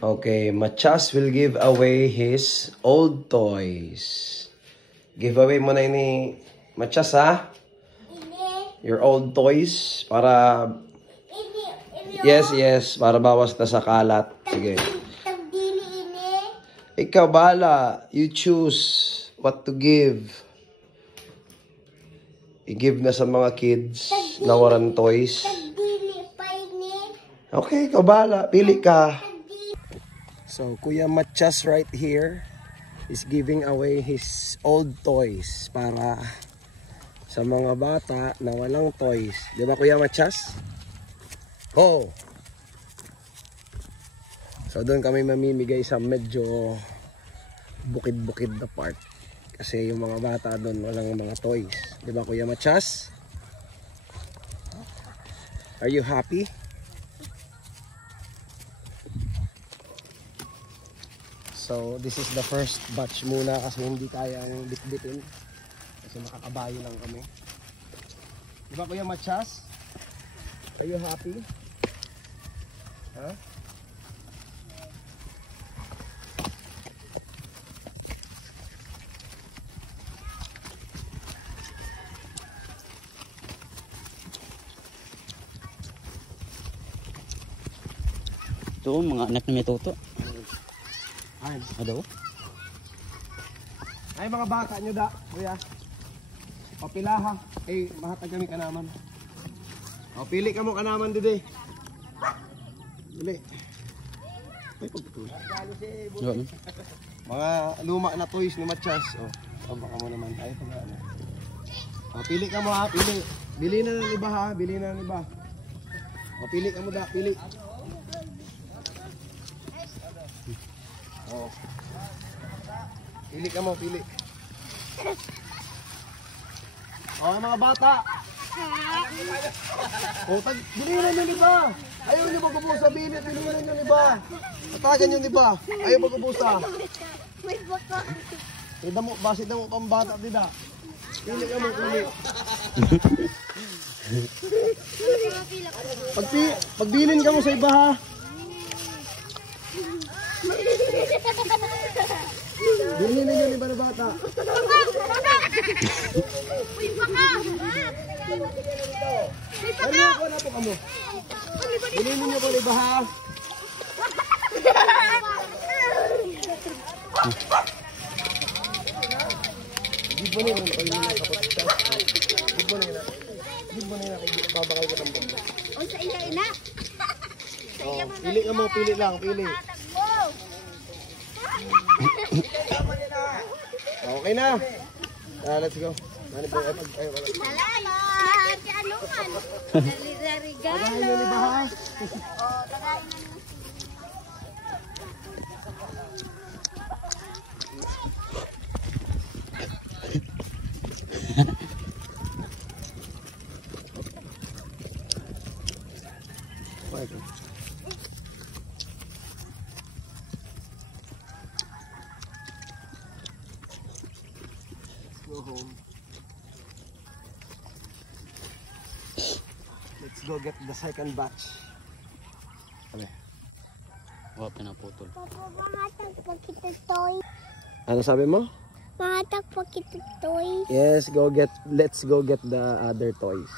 Okay, Machas will give away his old toys. Giveaway mo na ini Machas ha? Your old toys para yes, para bawas na sa kalat. Sige. Ikaw bahala. You choose what to give. I-give na sa mga kids na walang toys. Okay, ikaw bahala. Pili ka. So, Kuya Machas right here is giving away his old toys para sa mga bata na walang toys. Di ba, Kuya Machas? Oh! So, doon kami mamimigay sa medyo bukid-bukid na part. Kasi yung mga bata doon walang mga toys. Di ba, Kuya Machas? Are you happy? So, this is the first batch muna kasi hindi kayang bitbitin. Kasi makakabayo lang kami. Di ba, Kuya Machas? Are you happy? Huh? Ito, mga anak na may tuto. Ay, Ano? ay mga bata nyo da, Kuya. Papila ha. Eh, mahatag kami ka naman. O, pili ka mo ka naman, Dede. Dili. Ay, pagpatuloy. Mga luma na toys ni Machas. O, baka mo naman tayo. O, pili ka mo ha, pili. Bili na ng iba ha, bili na ng iba. O, pili ka mo da, pili. O. Pili ka mo, pili. O, mga bata. O, bilinan nyo niba. Ayaw nyo magkubusa, bilinan nyo niba. Atagan nyo niba. Ayaw magkubusa. May baka. Basit na mo pambata, dida. Pili ka mo, pili. Pagbilin ka mo sa iba, ha. Bilhin ninyo ni ba na bata? Uy, baka! Ano ako na po kamo? Bilhin ninyo ko ni ba ha? Give mo nila kayo na kapag Give mo nila. Give mo nila kayo babakal ko ng bamba. O sa ina. Pili ka mo, pili lang, pili. Okay na. Let's go. Salamat! Ano man? Regalo. Tagayin nyo ni ba ha? O, tagayin na. Go home. Let's go get the second batch. Okay. Wala pinaputol. Papa, mahatag pa kita toy. Ano sabi mo? Mahatag pa kita toy. Yes, let's go get the other toys.